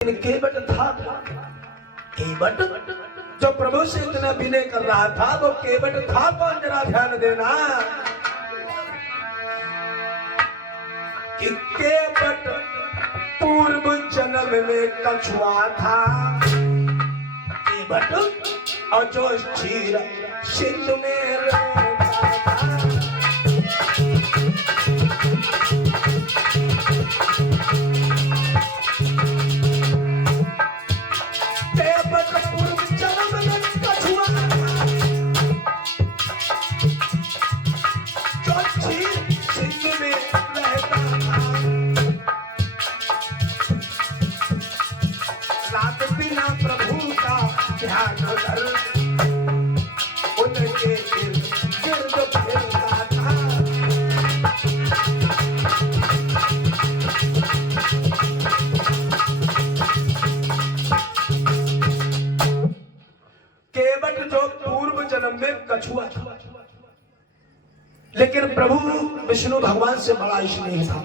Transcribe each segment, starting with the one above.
केवट था, केवट जो प्रभु से इतना विनय कर रहा था वो केवट था कौन, जरा ध्यान देना कि केवट पूर्व जन्म में कछुआ था, केवट और जो क्षीर सिंधु में रहता था। कछुआ था, लेकिन प्रभु विष्णु भगवान से बड़ा स्नेह था।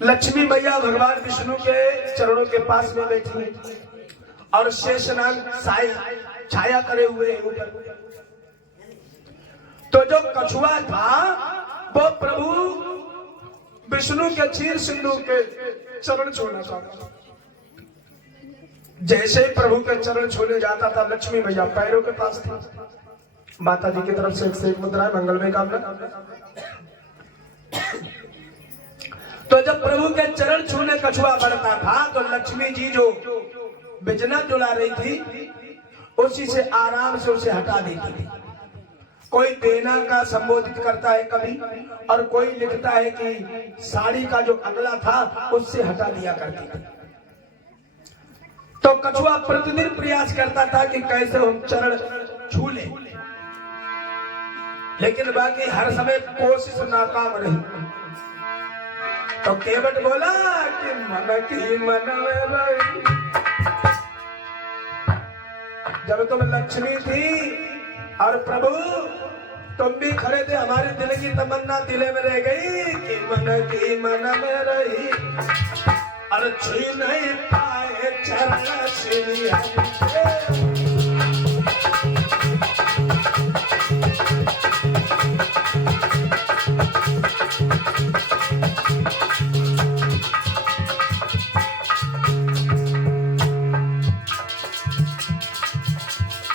लक्ष्मी मैया भगवान विष्णु के चरणों के पास में बैठी और शेषनाग छाया करे हुए ऊपर। तो जो कछुआ था वो प्रभु विष्णु के क्षीर सिंधु के चरण छूना चाहता। जैसे ही प्रभु के चरण छूने जाता था लक्ष्मी मैया पैरों के पास थी। माता जी की तरफ से एक मुद्रा है मंगलमय कामना। तो जब प्रभु के चरण छूने कछुआ बढ़ता था तो लक्ष्मी जी जो बिजना डुला रही थी उसी से आराम से उसे हटा देती थी। कोई देना का संबोधित करता है कभी, और कोई लिखता है कि साड़ी का जो अगला था उससे हटा दिया करती थी। तो कछुआ प्रतिदिन प्रयास करता था कि कैसे हम चरण छू ले, लेकिन बाकी हर समय कोशिश नाकाम रही। तो केवट बोला कि मन की मन में रही। जब तुम लक्ष्मी थी और प्रभु तुम भी खड़े थे, हमारे दिल की तमन्ना दिले में रह गई कि मन की मन में रही और छू नहीं पाए चरण श्री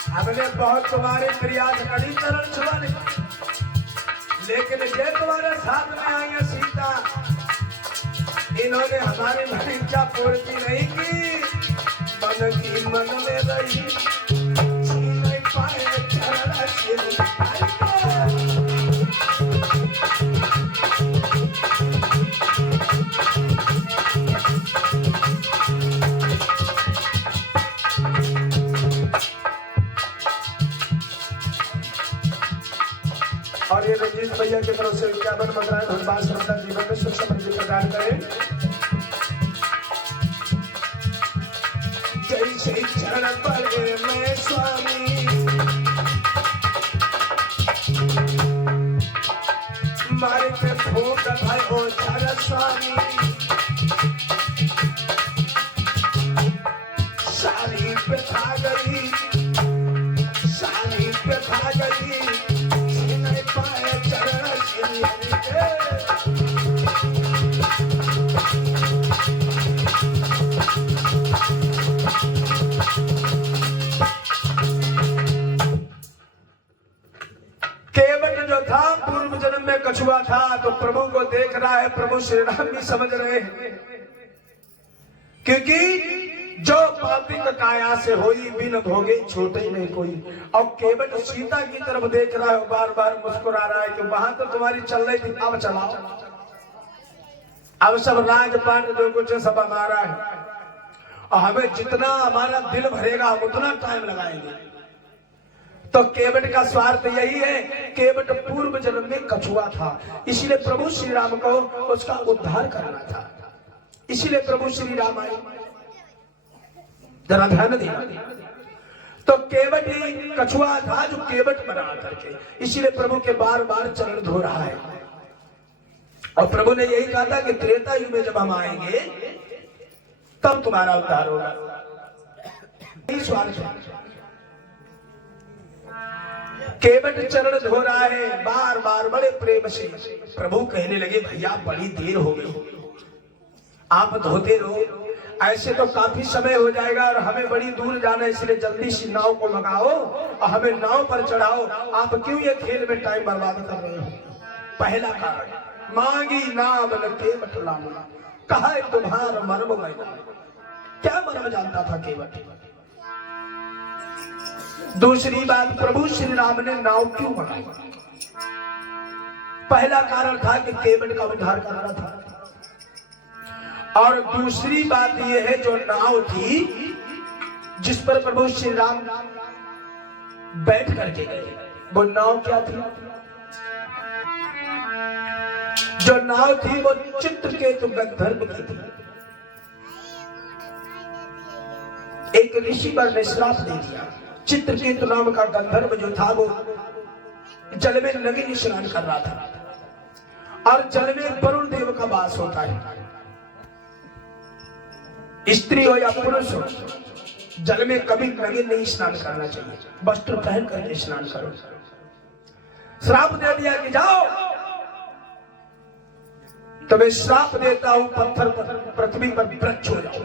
हमने बहुत तुम्हारे प्रयास करी चरण छुआने, लेकिन ये तुम्हारे साथ में आएंगे सीता, इन्होंने हमारी मन इच्छा पूर्ति नहीं की। मन की मन में रही नहीं पाए चरण श्री। और ये रंजीत भैया की तरफ से 51 मुद्राएं भगवान श्रद्धा जीवन में सुख समृद्धि प्रदान करें। जय जय चरण पड़े मैं स्वामी, मारे पे भोग भाई ओ चरण स्वामी। सारी पे खा गई, सारी पे खा गई, कछुआ था। तो प्रभु को देख रहा है, प्रभु श्री राम भी समझ रहे हैं, क्योंकि जो पापी काया से होई बिन भोगे छोटे ही नहीं कोई। और केवट सीता की तरफ देख रहा है, बार बार मुस्कुरा रहा है कि वहां तो तुम्हारी चल रही थी, अब चलाओ। अब सब राजपाट जो कुछ सब हमारा है और हमें जितना हमारा दिल भरेगा हम उतना टाइम लगाएंगे। तो केवट का स्वार्थ यही है। केवट पूर्व जन्म में कछुआ था, इसीलिए प्रभु श्री राम को उसका उद्धार करना था, इसीलिए प्रभु श्री राम आए। जरा ध्यान देना। तो केवट ही कछुआ था जो केवट बना करके, इसीलिए प्रभु के बार बार चरण धो रहा है। और प्रभु ने यही कहा था कि त्रेता युग में जब हम आएंगे तब तुम्हारा उद्धार होगा। स्वार्थ केवट चरण धो रहा है बार बार बड़े प्रेम से। प्रभु कहने लगे भैया बड़ी देर हो गई, आप धोते रहो, ऐसे तो काफी समय हो जाएगा और हमें बड़ी दूर जाना है, इसलिए जल्दी से नाव को लगाओ और हमें नाव पर चढ़ाओ। आप क्यों ये खेल में टाइम बर्बाद कर रहे हो? पहला कारण मांगी नाम न केवट लाना, कहा तुम्हारा मर्म मैं क्या मर्म जानता था केवट। दूसरी बात प्रभु श्री राम ने नाव क्यों बनाई? पहला कारण था कि केवट का उद्धार करना था, और दूसरी बात यह है जो नाव थी जिस पर प्रभु श्री राम बैठ करके गए, वो नाव क्या थी? जो नाव थी वो चित्रकेतु गंधर्व की थी। एक ऋषि पर ने श्राप दे दिया। चित्रकेतु नाम का गंधर्व जो था वो जल में नगी स्नान कर रहा था, और जल में वरुण देव का वास होता है। स्त्री हो या पुरुष हो, जल में कभी नगे नहीं स्नान करना चाहिए, वस्त्र पहन करके स्नान करो। श्राप दे दिया कि जाओ, तो मैं श्राप देता हूं पत्थर पर, पृथ्वी पर वृक्ष हो जाओ।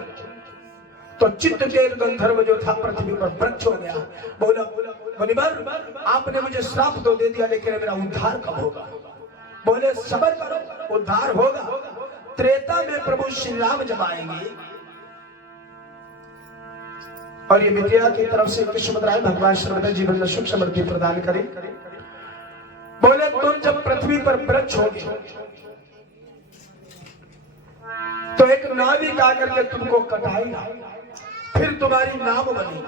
तो चित्रकेतु गंधर्व जो था पृथ्वी पर वृक्ष हो गया। बोला मुनिवर आपने मुझे श्राप तो दे दिया, लेकिन मेरा उद्धार कब होगा? बोले सबर करो, उद्धार होगा। त्रेता में प्रभु श्री राम जब आएंगे, और ये मित्रिया की तरफ से कृष्णमद्राय भगवान श्रीमद जीवन में सुख समृद्धि प्रदान करें। बोले तुम जब पृथ्वी पर वृक्ष होगे तो एक नाविक आकर के तुमको कटाएगा, फिर तुम्हारी नाव बनेगी,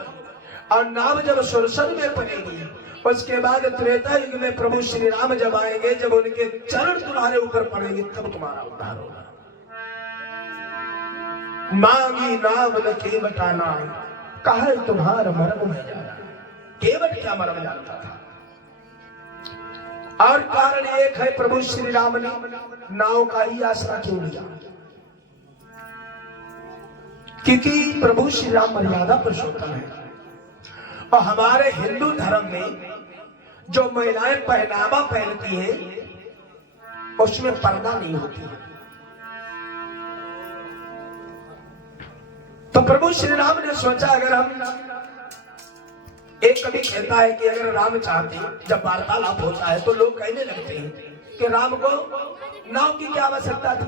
और नाव जब सुरसर में पड़ेगी, उसके बाद त्रेता युग में प्रभु श्री राम जब आएंगे, जब उनके चरण तुम्हारे ऊपर पड़ेंगे, तब तुम्हारा उद्धार होगा। मांगी नाव न केवट नाम, कहा तुम्हारा मर्म में जाना। केवट क्या मर्म जानता था? और कारण एक है, प्रभु श्री राम ने नाव का ही आसरा क्यों लिया? क्योंकि प्रभु श्री राम मर्यादा पुरुषोत्तम है, और हमारे हिंदू धर्म में जो महिलाएं पहनावा पहनती हैं उसमें पर्दा नहीं होती है। तो प्रभु श्री राम ने सोचा अगर हम, एक कवि कहता है कि अगर राम चाहते, जब वार्तालाप होता है तो लोग कहने लगते हैं कि राम को नाव की क्या आवश्यकता थी?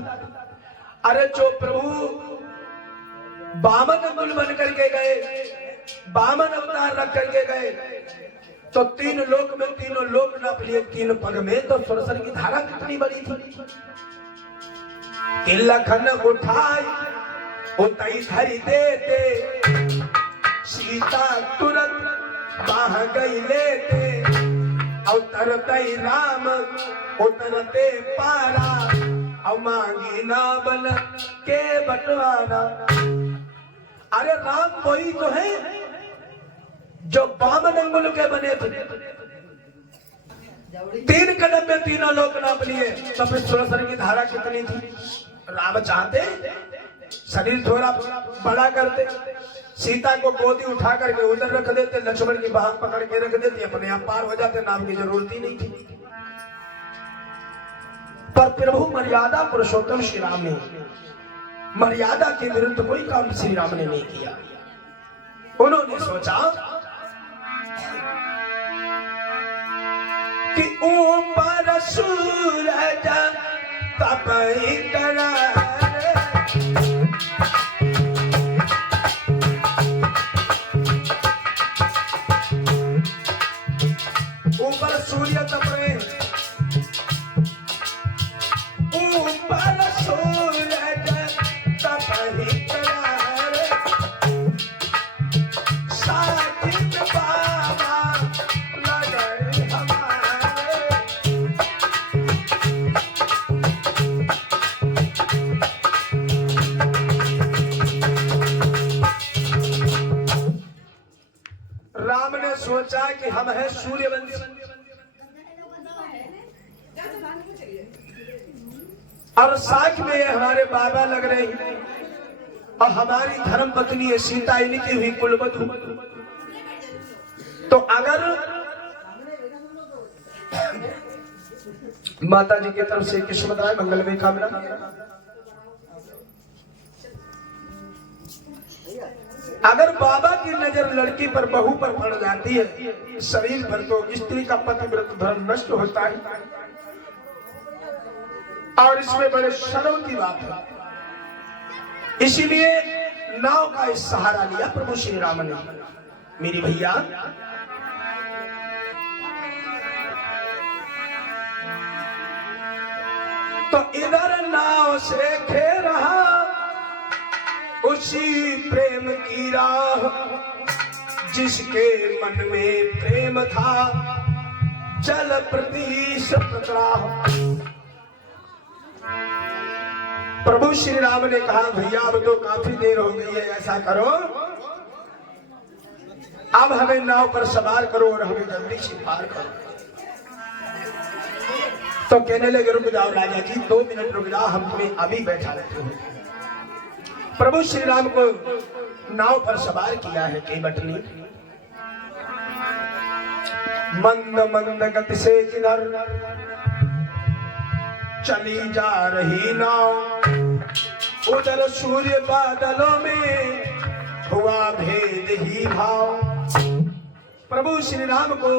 अरे जो प्रभु बामन अंगुल बन करके गए, बामन अवतार रख करके गए, तो तीन लोक में तीनों लोक नाप लिए तीन पग में, तो सुरसर की धारा कितनी बड़ी थी। लखन उठाई उतई धरी देते, सीता तुरंत बाह गई लेते, अवतरतई राम उतरते पारा, और मांगी ना बल के बंटवारा। अरे राम वही तो है जो बामन अंगुल के बने थे, तीन कदम में तीनों लोक नाप लिए, तो फिर सुरसर की धारा कितनी थी? राम चाहते शरीर थोड़ा बड़ा करते, सीता को गोदी उठा करके उधर रख देते, लक्ष्मण की बाह पकड़ के रख देते, अपने आप पार हो जाते, नाम की जरूरत ही नहीं थी। पर प्रभु मर्यादा पुरुषोत्तम श्री राम ने मर्यादा के विरुद्ध कोई काम श्री राम ने नहीं किया। उन्होंने सोचा कि ऊपर सूरज तपई करा, ऊपर सूर्य तप रहे, ऊपर सूरज तपई करा, साकिब बाबा लगे हमारे। राम ने सोचा कि हम हैं सूर्यवंशी, और साथ में हमारे बाबा लग रहे हैं, और हमारी धर्म पत्नी है सीता इनकी हुई कुलवधू। तो अगर माता जी की तरफ से किस्मत आए मंगलमय कामना, अगर बाबा की नजर लड़की पर बहू पर पड़ जाती है, शरीर पर तो स्त्री का पतिव्रत धर्म नष्ट होता है। और इसमें बड़े शर्म की बात है। इसीलिए नाव का इस सहारा लिया प्रभु श्री राम ने। मेरी भैया तो इधर नाव से खे रहा उसी प्रेम की राह, जिसके मन में प्रेम था जल प्रति सतराह। प्रभु श्री राम ने कहा भैया अब तो काफी देर हो गई है, ऐसा करो अब हमें नाव पर सवार करो और हमें जल्दी से पार करो। तो कहने लगे रुक जाओ राजा जी, 2 मिनट रुक जाओ, हम तुम्हें अभी बैठा लेते हैं। प्रभु श्री राम को नाव पर सवार किया है केवटनी। मंद मंद गति से किधर चली जा रही नाव, उधर सूर्य बादलों में हुआ भेद ही भाव। प्रभु श्री राम को